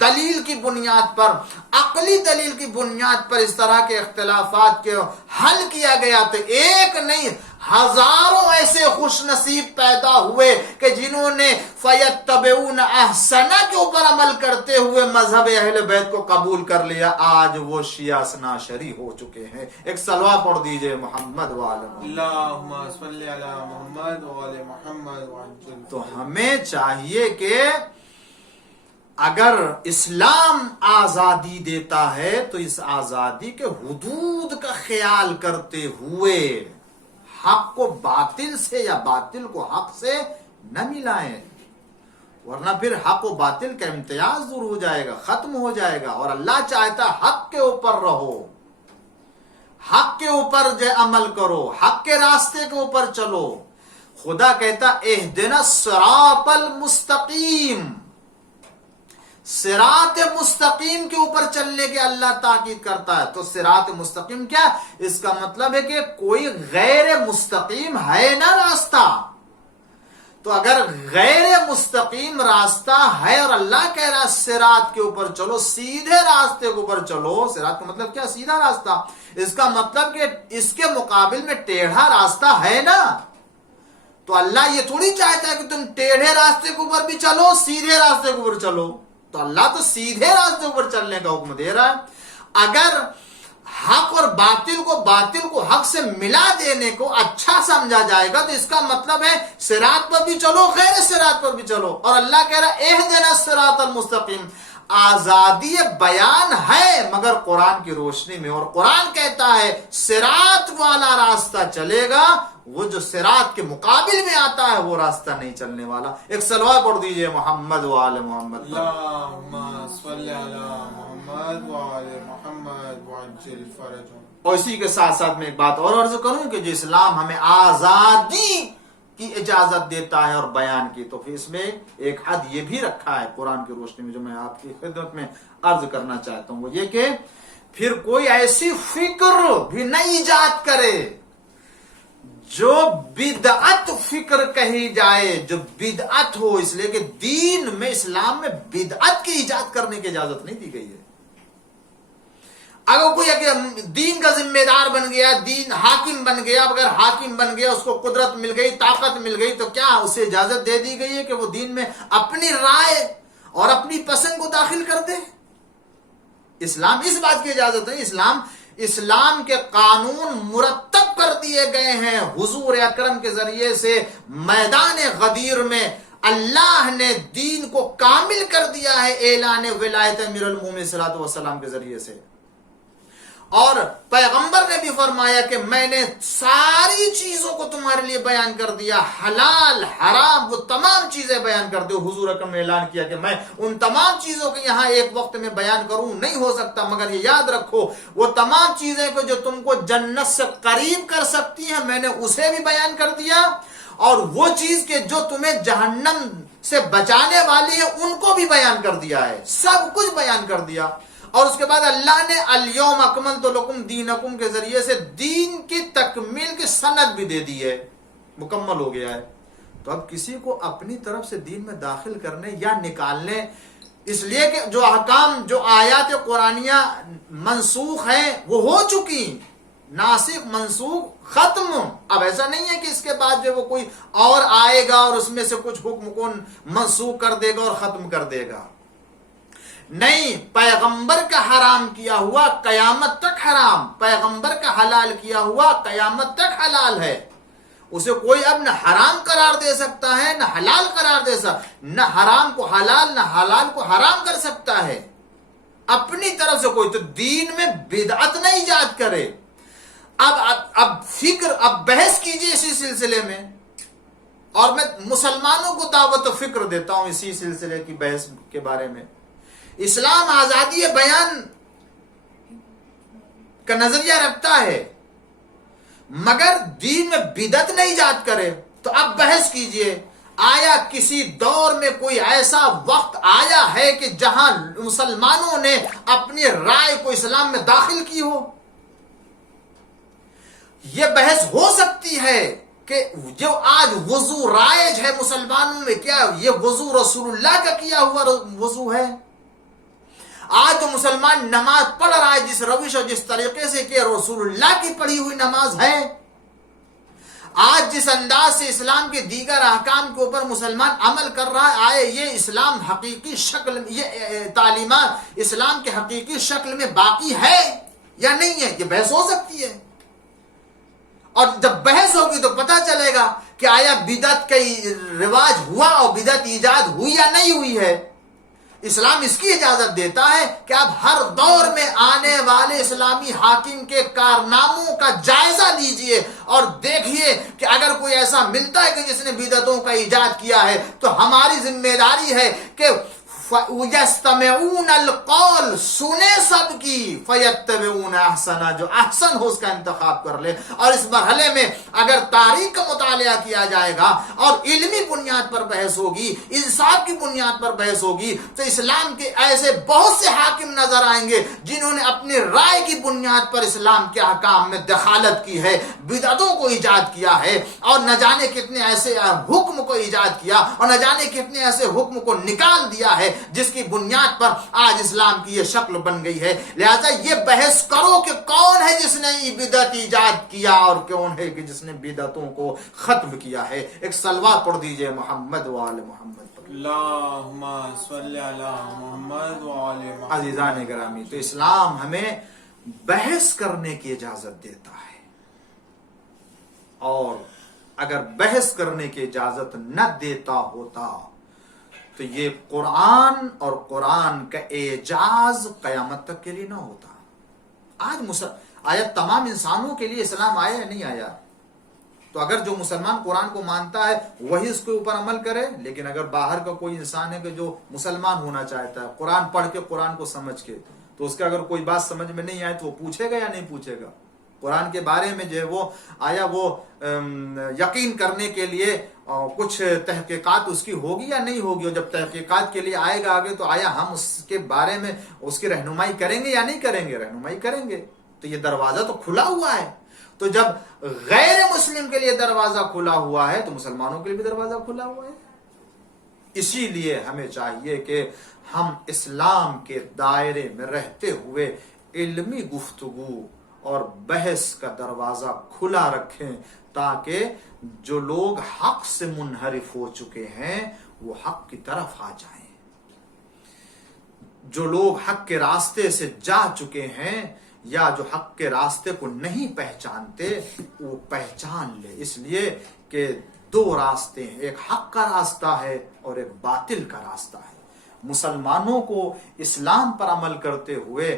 دلیل کی بنیاد پر، عقلی دلیل کی بنیاد پر اس طرح کے اختلافات کے حل کیا گیا تو ایک نہیں ہزاروں ایسے خوش نصیب پیدا ہوئے کہ جنہوں نے فیتبعون احسنہ کے اوپر عمل کرتے ہوئے مذہب اہل بیت کو قبول کر لیا۔ آج وہ شیعہ اثنا عشری ہو چکے ہیں۔ ایک صلوات پڑھ دیجئے محمد وعلی محمد۔ اللہم صلی علی محمد وعلی محمد وعلی۔ تو ہمیں چاہیے کہ اگر اسلام آزادی دیتا ہے تو اس آزادی کے حدود کا خیال کرتے ہوئے حق کو باطل سے یا باطل کو حق سے نہ ملائیں، ورنہ پھر حق و باطل کا امتیاز دور ہو جائے گا، ختم ہو جائے گا۔ اور اللہ چاہتا حق کے اوپر رہو، حق کے اوپر جو عمل کرو، حق کے راستے کے اوپر چلو۔ خدا کہتا اہدنا الصراط المستقیم، صراط مستقیم کے اوپر چلنے کے اللہ تاکید کرتا ہے۔ تو صراط مستقیم کیا؟ اس کا مطلب ہے کہ کوئی غیر مستقیم ہے نہ راستہ، تو اگر غیر مستقیم راستہ ہے اور اللہ کہہ رہا صراط کے اوپر چلو، سیدھے راستے کے اوپر چلو، صراط کا مطلب کیا؟ سیدھا راستہ، اس کا مطلب کہ اس کے مقابل میں ٹیڑھا راستہ ہے نا، تو اللہ یہ تھوڑی چاہتا ہے کہ تم ٹیڑھے راستے کے اوپر بھی چلو، سیدھے راستے کے اوپر چلو، تو اللہ تو سیدھے راستے کے اوپر چلنے کا حکم دے رہا ہے۔ اگر حق اور باطل کو حق سے ملا دینے کو اچھا سمجھا جائے گا تو اس کا مطلب ہے صراط پر بھی چلو، غیر صراط پر بھی چلو، اور اللہ کہہ رہا ہے اہدنا الصراط المستقیم۔ آزادی بیان ہے مگر قرآن کی روشنی میں، اور قرآن کہتا ہے صراط والا راستہ چلے گا، وہ جو صراط کے مقابل میں آتا ہے وہ راستہ نہیں چلنے والا۔ ایک صلوات پڑھ دیجئے محمد و آل محمد۔ اللہم صلی علی محمد و آل محمد وعجل فرجهم۔ اور اسی کے ساتھ ساتھ میں ایک بات اور عرض کروں کہ جو اسلام ہمیں آزادی کی اجازت دیتا ہے اور بیان کی، تو پھر اس میں ایک حد یہ بھی رکھا ہے قرآن کی روشنی میں جو میں آپ کی خدمت میں عرض کرنا چاہتا ہوں، وہ یہ کہ پھر کوئی ایسی فکر بھی نہ ایجاد کرے جو بدعت فکر کہی جائے، جو بدعت ہو، اس لیے کہ دین میں، اسلام میں بدعت کی ایجاد کرنے کی اجازت نہیں دی گئی ہے۔ اگر کوئی دین کا ذمہ دار بن گیا، دین حاکم بن گیا، اگر حاکم بن گیا، اس کو قدرت مل گئی، طاقت مل گئی، تو کیا اسے اجازت دے دی گئی ہے کہ وہ دین میں اپنی رائے اور اپنی پسند کو داخل کر دے؟ اسلام اس بات کی اجازت نہیں۔ اسلام کے قانون مرتب کر دیے گئے ہیں حضور اکرم کے ذریعے سے۔ میدان غدیر میں اللہ نے دین کو کامل کر دیا ہے اعلان ولایت امیر المومنین صلی اللہ علیہ وسلم کے ذریعے سے، اور پیغمبر نے بھی فرمایا کہ میں نے ساری چیزوں کو تمہارے لیے بیان کر دیا، حلال حرام وہ تمام چیزیں بیان کر دو۔ حضور اکرم نے اعلان کیا کہ میں ان تمام چیزوں کو یہاں ایک وقت میں بیان کروں نہیں ہو سکتا، مگر یہ یاد رکھو وہ تمام چیزیں کو جو تم کو جنت سے قریب کر سکتی ہیں میں نے اسے بھی بیان کر دیا، اور وہ چیز کہ جو تمہیں جہنم سے بچانے والی ہے ان کو بھی بیان کر دیا ہے، سب کچھ بیان کر دیا۔ اور اس کے بعد اللہ نے الیوم اکملت لکم دینکم کے ذریعے سے دین کی تکمیل کی سند بھی دے دی ہے، مکمل ہو گیا ہے۔ تو اب کسی کو اپنی طرف سے دین میں داخل کرنے یا نکالنے، اس لیے کہ جو احکام، جو آیات قرآنیہ منسوخ ہیں وہ ہو چکی، ناسخ منسوخ ختم۔ اب ایسا نہیں ہے کہ اس کے بعد جو وہ کوئی اور آئے گا اور اس میں سے کچھ حکم کو منسوخ کر دے گا اور ختم کر دے گا، نہیں۔ پیغمبر کا حرام کیا ہوا قیامت تک حرام، پیغمبر کا حلال کیا ہوا قیامت تک حلال ہے، اسے کوئی اب نہ حرام قرار دے سکتا ہے نہ حلال قرار دے سکتا، نہ حرام کو حلال نہ حلال کو حرام کر سکتا ہے اپنی طرف سے کوئی۔ تو دین میں بدعت نہ ایجاد کرے۔ اب بحث کیجئے اسی سلسلے میں، اور میں مسلمانوں کو دعوت و فکر دیتا ہوں اسی سلسلے کی بحث کے بارے میں۔ اسلام آزادی بیان کا نظریہ رکھتا ہے مگر دین میں بدعت نہیں ایجاد کرے۔ تو اب بحث کیجئے، آیا کسی دور میں کوئی ایسا وقت آیا ہے کہ جہاں مسلمانوں نے اپنی رائے کو اسلام میں داخل کی ہو؟ یہ بحث ہو سکتی ہے کہ جو آج وضو رائج ہے مسلمانوں میں، کیا یہ وضو رسول اللہ کا کیا ہوا وضو ہے؟ آج جو مسلمان نماز پڑھ رہا ہے جس روش اور جس طریقے سے کہ رسول اللہ کی پڑھی ہوئی نماز ہے، آج جس انداز سے اسلام کے دیگر احکام کے اوپر مسلمان عمل کر رہا ہے، آئے یہ اسلام حقیقی شکل، یہ تعلیمات اسلام کے حقیقی شکل میں باقی ہے یا نہیں ہے؟ یہ بحث ہو سکتی ہے، اور جب بحث ہوگی تو پتہ چلے گا کہ آیا بدعت کا رواج ہوا اور بدعت ایجاد ہوئی یا نہیں ہوئی ہے۔ اسلام اس کی اجازت دیتا ہے کہ اب ہر دور میں آنے والے اسلامی حاکم کے کارناموں کا جائزہ لیجئے اور دیکھیے کہ اگر کوئی ایسا ملتا ہے کہ جس نے بدعتوں کا ایجاد کیا ہے تو ہماری ذمہ داری ہے کہ یستمعون القول، سنے سب کی، فیتبعون احسنا، جو احسن ہو اس کا انتخاب کر لے۔ اور اس مرحلے میں اگر تاریخ کا مطالعہ کیا جائے گا اور علمی بنیاد پر بحث ہوگی، انصاف کی بنیاد پر بحث ہوگی، تو اسلام کے ایسے بہت سے حاکم نظر آئیں گے جنہوں نے اپنی رائے کی بنیاد پر اسلام کے احکام میں دخالت کی ہے، بدعتوں کو ایجاد کیا ہے، اور نہ جانے کتنے ایسے حکم کو ایجاد کیا، اور نہ جانے کتنے ایسے حکم کو نکال دیا ہے جس کی بنیاد پر آج اسلام کی یہ شکل بن گئی ہے۔ لہذا یہ بحث کرو کہ کون ہے جس نے یہ بدعت ایجاد کیا اور کون ہے کہ جس نے بدعتوں کو ختم کیا ہے۔ ایک صلوات پڑھ دیجئے محمد و آل محمد پر۔ اللہم صلی علی محمد وآل محمد۔ عزیزان گرامی، تو اسلام ہمیں بحث کرنے کی اجازت دیتا ہے، اور اگر بحث کرنے کی اجازت نہ دیتا ہوتا تو یہ قرآن اور قرآن کا اعجاز قیامت تک کے لیے نہ ہوتا۔ آج آیا تمام انسانوں کے لیے اسلام آیا یا نہیں آیا؟ تو اگر جو مسلمان قرآن کو مانتا ہے وہی اس کے اوپر عمل کرے، لیکن اگر باہر کا کوئی انسان ہے کہ جو مسلمان ہونا چاہتا ہے، قرآن پڑھ کے قرآن کو سمجھ کے، تو اس کا اگر کوئی بات سمجھ میں نہیں آئے تو وہ پوچھے گا یا نہیں پوچھے گا؟ قرآن کے بارے میں جو ہے وہ آیا وہ یقین کرنے کے لیے کچھ تحقیقات اس کی ہوگی یا نہیں ہوگی؟ اور جب تحقیقات کے لیے آئے گا آگے، تو آیا ہم اس کے بارے میں اس کی رہنمائی کریں گے یا نہیں کریں گے؟ رہنمائی کریں گے۔ تو یہ دروازہ تو کھلا ہوا ہے۔ تو جب غیر مسلم کے لیے دروازہ کھلا ہوا ہے تو مسلمانوں کے لیے بھی دروازہ کھلا ہوا ہے۔ اسی لیے ہمیں چاہیے کہ ہم اسلام کے دائرے میں رہتے ہوئے علمی گفتگو اور بحث کا دروازہ کھلا رکھیں، تاکہ جو لوگ حق سے منحرف ہو چکے ہیں وہ حق کی طرف آ جائیں، جو لوگ حق کے راستے سے جا چکے ہیں یا جو حق کے راستے کو نہیں پہچانتے وہ پہچان لے۔ اس لیے کہ دو راستے ہیں، ایک حق کا راستہ ہے اور ایک باطل کا راستہ ہے۔ مسلمانوں کو اسلام پر عمل کرتے ہوئے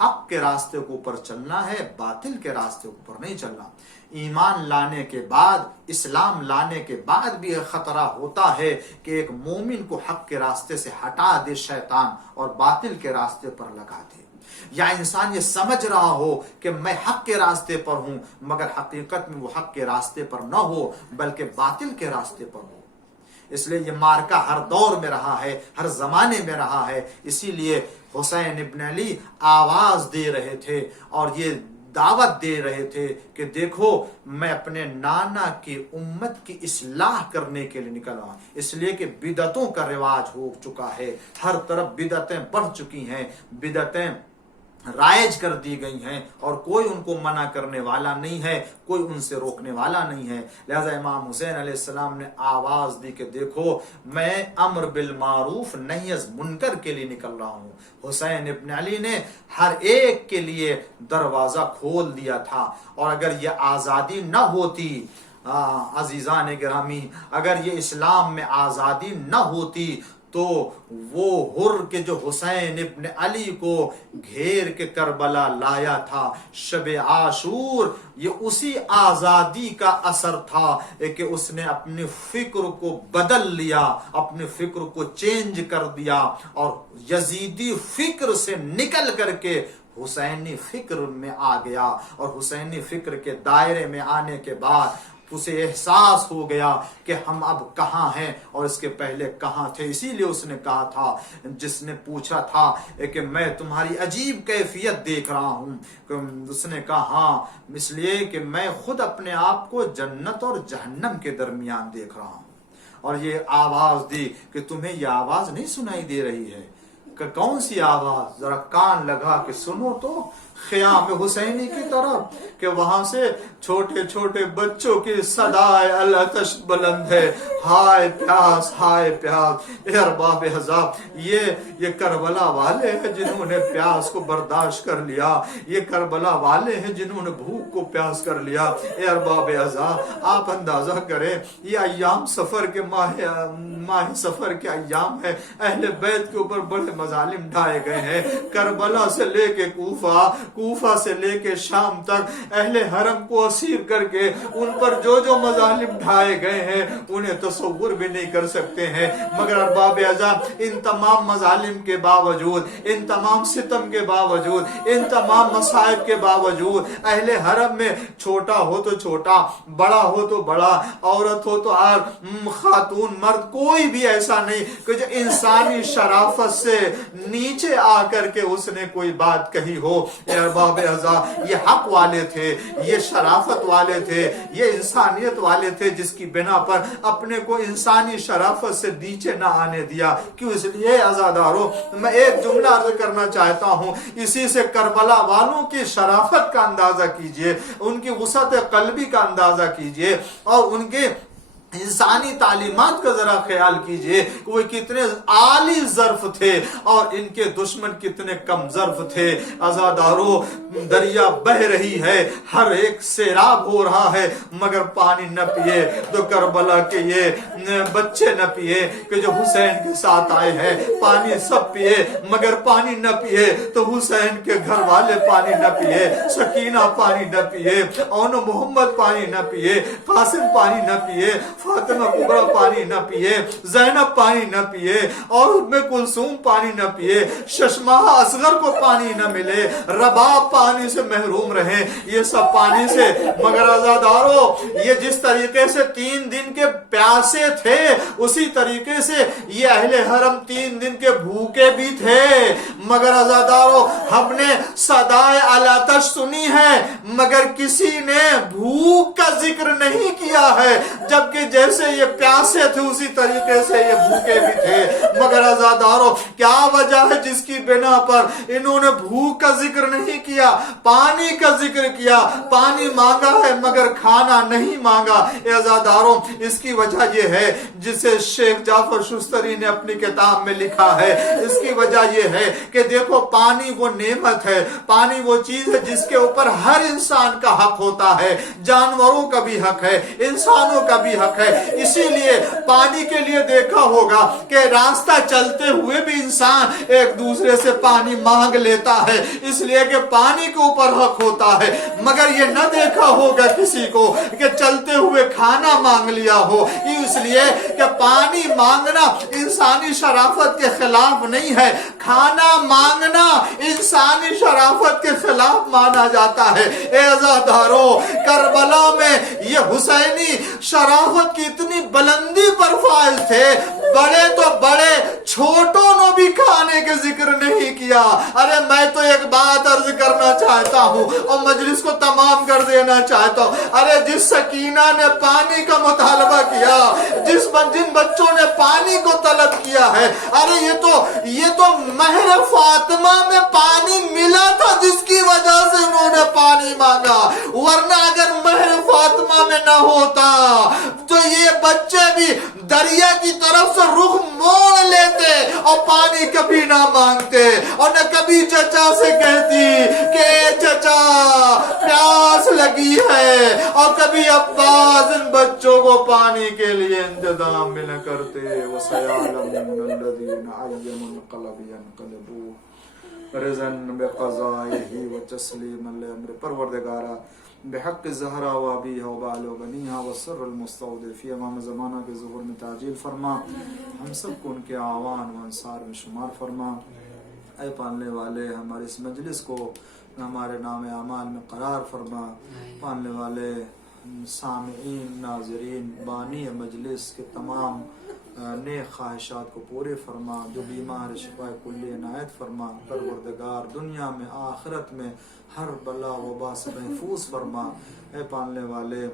حق کے راستے کو اوپر چلنا ہے، باطل کے راستے کو اوپر نہیں چلنا۔ ایمان لانے کے بعد، اسلام لانے کے بعد بھی ایک خطرہ ہوتا ہے کہ ایک مومن کو حق کے راستے سے ہٹا دے شیطان اور باطل کے راستے پر لگا دے، یا انسان یہ سمجھ رہا ہو کہ میں حق کے راستے پر ہوں مگر حقیقت میں وہ حق کے راستے پر نہ ہو بلکہ باطل کے راستے پر ہو۔ اس لیے یہ مارکا ہر دور میں رہا ہے، ہر زمانے میں رہا ہے۔ اسی لیے حسین ابن علی آواز دے رہے تھے اور یہ دعوت دے رہے تھے کہ دیکھو میں اپنے نانا کی امت کی اصلاح کرنے کے لیے نکل رہا ہوں، اس لیے کہ بدعتوں کا رواج ہو چکا ہے، ہر طرف بدعتیں بڑھ چکی ہیں، بدعتیں رائج کر دی گئی ہیں، اور کوئی ان کو منع کرنے والا نہیں ہے، کوئی ان سے روکنے والا نہیں ہے۔ لہذا امام حسین علیہ السلام نے آواز دی کہ دیکھو میں امر بالمعروف نہی از منکر کے لیے نکل رہا ہوں۔ حسین ابن علی نے ہر ایک کے لیے دروازہ کھول دیا تھا، اور اگر یہ آزادی نہ ہوتی عزیزان گرامی، اگر یہ اسلام میں آزادی نہ ہوتی تو وہ حر کے جو حسین ابن علی کو گھیر کے کربلا لایا تھا شب عاشور، یہ اسی آزادی کا اثر تھا کہ اس نے اپنی فکر کو بدل لیا، اپنے فکر کو چینج کر دیا، اور یزیدی فکر سے نکل کر کے حسینی فکر میں آ گیا، اور حسینی فکر کے دائرے میں آنے کے بعد اسے احساس ہو گیا کہ ہم اب کہاں ہیں اور اس کے پہلے کہاں تھے۔ اسی لیے اس نے کہا تھا، جس نے پوچھا تھا کہ میں تمہاری عجیب کیفیت دیکھ رہا ہوں، اس نے کہا ہاں، اس لیے کہ میں خود اپنے آپ کو جنت اور جہنم کے درمیان دیکھ رہا ہوں۔ اور یہ آواز دی کہ تمہیں یہ آواز نہیں سنائی دے رہی ہے؟ کہ کون سی آواز؟ ذرا کان لگا کے سنو تو، خیام حسینی کی طرف، کہ وہاں سے چھوٹے چھوٹے بچوں کی صدائے العطش بلند ہے، ہائے پیاس ہائے پیاس۔ اے ارباب حضاب، یہ کربلا والے ہیں جنہوں نے پیاس کو برداشت کر لیا، یہ کربلا والے ہیں جنہوں نے بھوک کو پیاس کر لیا۔ اے ارباب حضاب، آپ اندازہ کریں یہ ایام سفر کے ماہ سفر کے ایام ہے، اہل بیت کے اوپر بڑے مظالم ڈھائے گئے ہیں، کربلا سے لے کے کوفہ کوفہ سے لے کے شام تک اہل حرم کو اسیر کر کے ان پر جو جو مظالم ڈھائے گئے ہیں انہیں تصور بھی نہیں کر سکتے ہیں، مگر ارباب اعظم ان تمام مظالم کے باوجود، ان تمام ستم کے باوجود، ان تمام مصائب کے باوجود اہل حرم میں چھوٹا ہو تو چھوٹا، بڑا ہو تو بڑا، عورت ہو تو خاتون مرد، کوئی بھی ایسا نہیں کہ جو انسانی شرافت سے نیچے آ کر کے اس نے کوئی بات کہی ہو۔ اے ارباب اعظم یہ حق والے تھے، یہ شرافت والے تھے، یہ انسانیت والے تھے، جس کی بنا پر اپنے کو انسانی شرافت سے نیچے نہ آنے دیا۔ کیوں؟ اس لیے عزادارو میں ایک جملہ عرض کرنا چاہتا ہوں، اسی سے کربلا والوں کی شرافت کا اندازہ کیجئے، ان کی وسعت قلبی کا اندازہ کیجئے، اور ان کے انسانی تعلیمات کا ذرا خیال کیجئے کہ وہ کتنے عالی ظرف تھے اور ان کے دشمن کتنے کم ظرف تھے۔ عزادارو دریا بہ رہی ہے، ہر ایک سیراب ہو رہا ہے، مگر پانی نہ پیے تو کربلا کے یہ بچے نہ پیے کہ جو حسین کے ساتھ آئے ہیں، پانی سب پیے مگر پانی نہ پیے تو حسین کے گھر والے پانی نہ پیے، سکینہ پانی نہ پیے، اون محمد پانی نہ پیے، قاسم پانی نہ پیے، فاطمہ کبریٰ پانی نہ پیے، زینب پانی نہ پیے، اور ام کلثوم پانی نہ پیے، ششماہ اصغر کو پانی نہ ملے، رباب پانی سے محروم رہے، یہ سب پانی سے۔ مگر عزادارو یہ جس طریقے سے 3 دن کے پیاسے تھے، اسی طریقے سے یہ اہل حرم 3 دن کے بھوکے بھی تھے، مگر عزادارو ہم نے صدائے الاتش سنی ہے مگر کسی نے بھوک کا ذکر نہیں کیا ہے، جبکہ جیسے یہ پیاسے تھے اسی طریقے سے یہ بھوکے بھی تھے۔ مگر عزادارو کیا وجہ ہے جس کی بنا پر انہوں نے بھوک کا ذکر نہیں کیا، پانی کا ذکر کیا؟ پانی مانگا ہے مگر کھانا نہیں مانگا۔ اے عزادارو اس کی وجہ یہ ہے جسے شیخ جعفر شستری نے اپنی کتاب میں لکھا ہے، اس کی وجہ یہ ہے کہ دیکھو پانی وہ نعمت ہے، پانی وہ چیز ہے جس کے اوپر ہر انسان کا حق ہوتا ہے، جانوروں کا بھی حق ہے، انسانوں کا بھی حق ہے۔ اسی لیے پانی کے لیے دیکھا ہوگا کہ راستہ چلتے ہوئے بھی انسان ایک دوسرے سے پانی مانگ لیتا ہے، اس لیے کہ پانی کے اوپر حق ہوتا ہے، مگر یہ نہ دیکھا ہوگا کسی کو کہ چلتے ہوئے کھانا مانگ لیا ہو، اس لیے کہ پانی مانگنا انسانی شرافت کے خلاف نہیں ہے، کھانا مانگنا انسانی شرافت کے خلاف مانا جاتا ہے۔ اے عزادارو کربلا میں یہ حسینی شرافت کی اتنی بلندی پر فائز تھے، بڑے تو بڑے چھوٹوں نے بھی کھانے کے ذکر نہیں کیا۔ ارے میں تو ایک بات عرض کرنا چاہتا ہوں اور مجلس کو تمام کر دینا چاہتا ہوں، ارے جس سکینہ نے پانی کا مطالبہ کیا، جن بچوں نے پانی کو طلب کیا ہے، ارے یہ تو مہر فاطمہ میں پانی ملا تھا جس کی وجہ سے انہوں نے پانی مانگا، ورنہ اگر مہر فاطمہ میں نہ ہوتا تو یہ بچے بھی دریا کی طرف سے رخ موڑ لیتے اور پانی کبھی نہ مانگتے، اور نہ کبھی چچا سے کہتی کہ چچا پیاس لگی ہے، اور کبھی عباس ان بچوں کو پانی کے لیے انتظام بھی نہ کرتے۔ وَسَيَعْلَمُونَ الَّذِينَ أَيَّ مُنْقَلَبٍ يَنْقَلِبُونَ رِضًا بِقَضَائِهِ وَتَسْلِيمًا لِأَمْرِهِ۔ پروردگارا بحق زہرا و ابیہ و بال و بنیہ و سر المستودع فی امام زمانہ کے ظہور میں تعجیل فرما، ہم سب کو ان کے اعوان و انصار میں شمار فرما۔ اے پالنے والے ہمارے اس مجلس کو ہمارے نام اعمال میں قرار فرما، پالنے والے سامعین، ناظرین، بانی مجلس کے تمام نیک خواہشات کو پورے فرما، جو بیمار شفا کلی عنایت فرما۔ پروردگار دنیا میں آخرت میں ہر بلا وبا سے محفوظ فرما۔ اے پالنے والے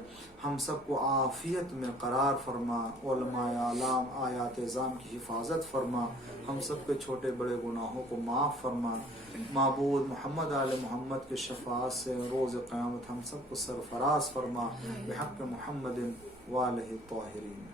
ہم سب کو عافیت میں قرار فرما، علماء اعلام آیات اعظام کی حفاظت فرما، ہم سب کے چھوٹے بڑے گناہوں کو معاف فرما۔ معبود محمد آل محمد کے شفاعت سے روز قیامت ہم سب کو سرفراز فرما، بحق محمد وآلہ الطاہرین۔